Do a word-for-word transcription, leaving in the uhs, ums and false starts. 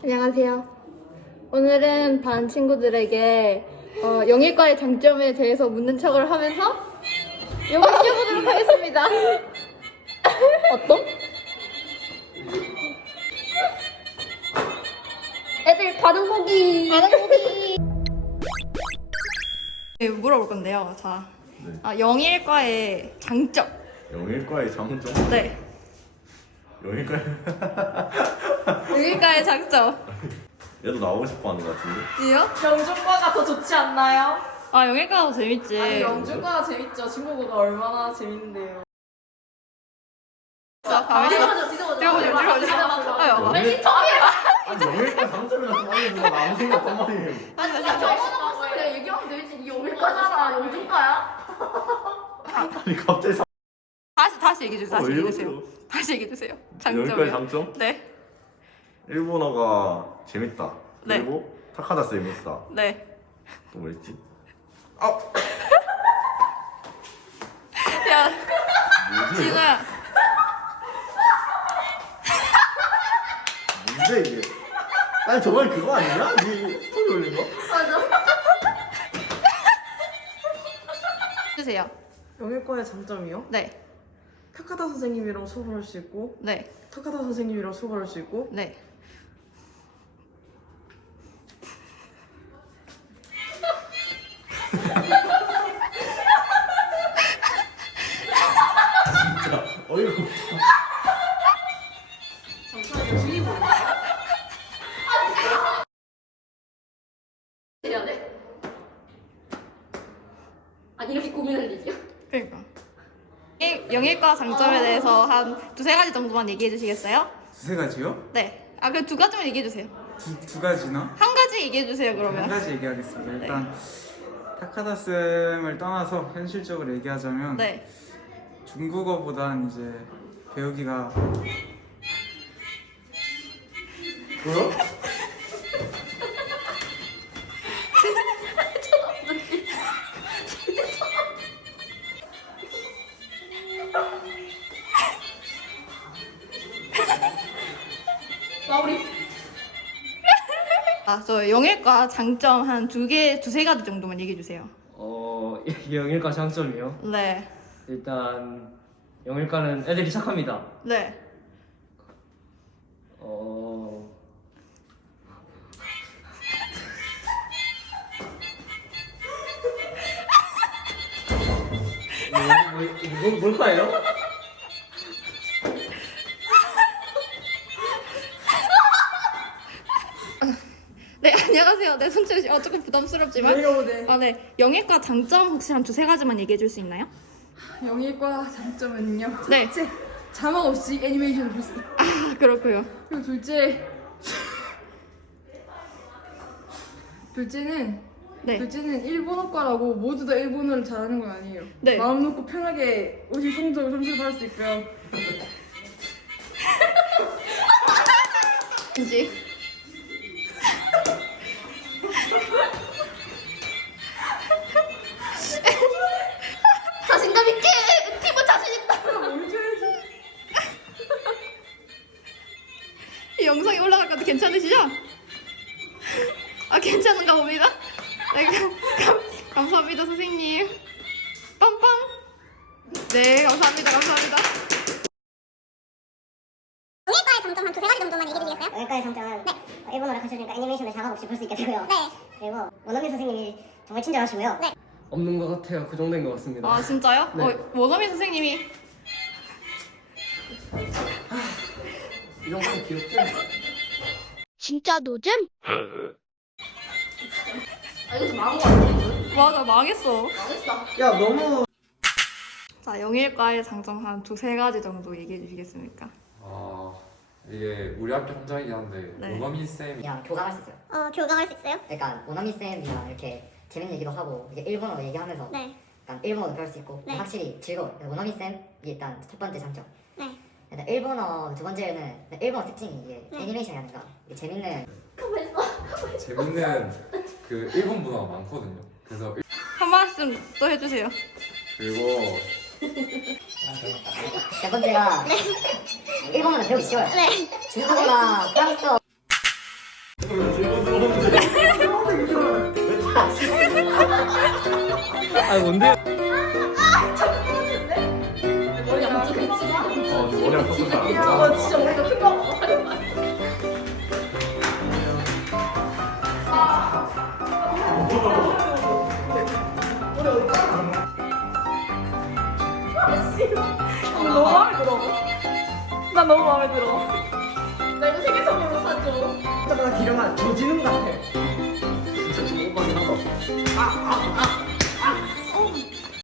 안녕하세요. 오늘은 반 친구들에게 어, 영일과의 장점에 대해서 묻는 척을 하면서 영어 시켜보도록 하겠습니다. 어떤? 애들 바둑보기! 바둑보기! 네, 물어볼 건데요. 자, 네. 아, 영일과의 장점. 영일과의 장점? 네. 영일과의 영일과의 장점. 얘도 나오고 싶어 하는 것 같은데? 지요? 영준과가 더 좋지 않나요? 아, 영일과가 더 재밌지. 아니 영준과가 재밌죠. 친구가 얼마나 재밌는데요. 자, 가만히 있어. 뒤집어져, 뒤집어져, 뒤집어져. 아유, 영일- 아니 처음이야. 아니 영일과 장점이나 좀 알려주면 나 아무 생각 없단 말이에요. 아니 그냥 적어놓고 내가 얘기하면 되지. 이 영준과잖아. 영준과야? 아니 갑자기 사... 다시 다시 얘기해 주세요. 어, 다시 왜 얘기해 주세요. 이러세요? 다시 얘기해 주세요. 영일과의 장점이요. 장점? 네. 일본어가 재밌다. 네. 그리고 타카다 재밌다. 네. 또 뭐였지? 아! 야, 뭐지? 진우야. 뭔데 이게? 아니 저번에 그거 아니냐? 네 스토리 올린 거? 주세요. 영일과의 장점이요? 네. 타카다 선생님이랑 수업을 할 수 있고 네. 타카다 선생님이랑 수업을 할 수 있고 네. 진짜 어이가 없어. 해야 돼? 아니 이렇게 고민할 일이야? 그러니까. 이 영일과 장점에 대해서 한 두세 가지 정도만 얘기해 주시겠어요? 두세 가지요? 네. 아, 그 두 가지만 얘기해 주세요. 두, 두 가지나? 한 가지 얘기해 주세요, 한 그러면. 가지 얘기하겠습니다. 네. 일단 타카다 쌤을 떠나서 현실적으로 얘기하자면 네. 중국어보단 이제 배우기가 뭐야? 마무리. 아, 저 영일과 장점 한 두 개, 두세 가지 정도만 얘기해 주세요. 어, 영일과 장점이요? 네. 일단 영일과는 애들이 착합니다. 네. 어... 뭐, 뭐, 뭐, 뭘까요? 네, 안녕하세요. 네, 손철 씨. 어, 조금 부담스럽지만. 내가 오네. 아, 네. 영일과 장점 혹시 한 두세 가지만 얘기해 줄 수 있나요? 영일과 장점은요 네. 첫째, 자막 없이 애니메이션을 볼 수 있고 아, 그렇고요. 그리고 둘째 둘째는 네. 둘째는 일본어과라고 모두 다 일본어를 잘하는 건 아니에요. 네. 마음 놓고 편하게 오직 성적을 점수를 받을 수 있고요. 왠지. 자신감 있게 팀은 자신 있다. 이 영상이 올라갈 건데 괜찮으시죠? 아, 괜찮은가 봅니다. 네, 감, 감, 감사합니다, 선생님. 빵빵. 네, 감사합니다, 감사합니다. 영일과의 장점 한 두세 가지 정도만 얘기해 주시겠어요? 영일과의 장점은 네. 일본어를 가르쳐주니까 애니메이션을 자막 없이 볼 수 있게 되고요. 네. 그리고 원어민 선생님이 정말 친절하시고요. 네. 없는 것 같아요. 그 정도인 것 같습니다. 아, 진짜요? 네. 어, 원어민 선생님이. 이 정도면 귀엽죠? 진짜 노잼? 아 이거 좀 망한 거 같아. 맞아, 망했어. 망했어. 야 너무 자, 영일과의 장점 한 두세 가지 정도 얘기해 주시겠습니까? 아 이게 우리 학교 현장이긴 한데 네. 오너민 쌤이 그냥 교감할 수 있어요. 어, 교감할 수 있어요? 그러니까 오나미 쌤이랑 이렇게 재밌는 얘기도 하고 이게 일본어 얘기하면서 네. 약간 일본어도 배울 수 있고 네. 확실히 즐거워요. 오나미 쌤이 일단 첫 번째 장점. 네. 일단 일본어 두 번째는 일본어 특징이 이게 네. 애니메이션이 아닌가 이게 재밌는 재밌는 그 일본 문화가 많거든요. 그래서 일- 한 말씀 또 해주세요. 그리고 세 번째가 일본어는 배우기 쉬워요. 네. 중국어나 프랑스어 아 뭔데? 머리 양쪽 괜찮아? 어, 머리랑 컸었다. 야, 진짜 머리가 큰가 봐. 너무 마음에 들어. 나 너무 마음에 들어. 나 이거 세계 선물로 사줘. 잠깐 기령아 조지는 같아. 진짜 조금만 하다.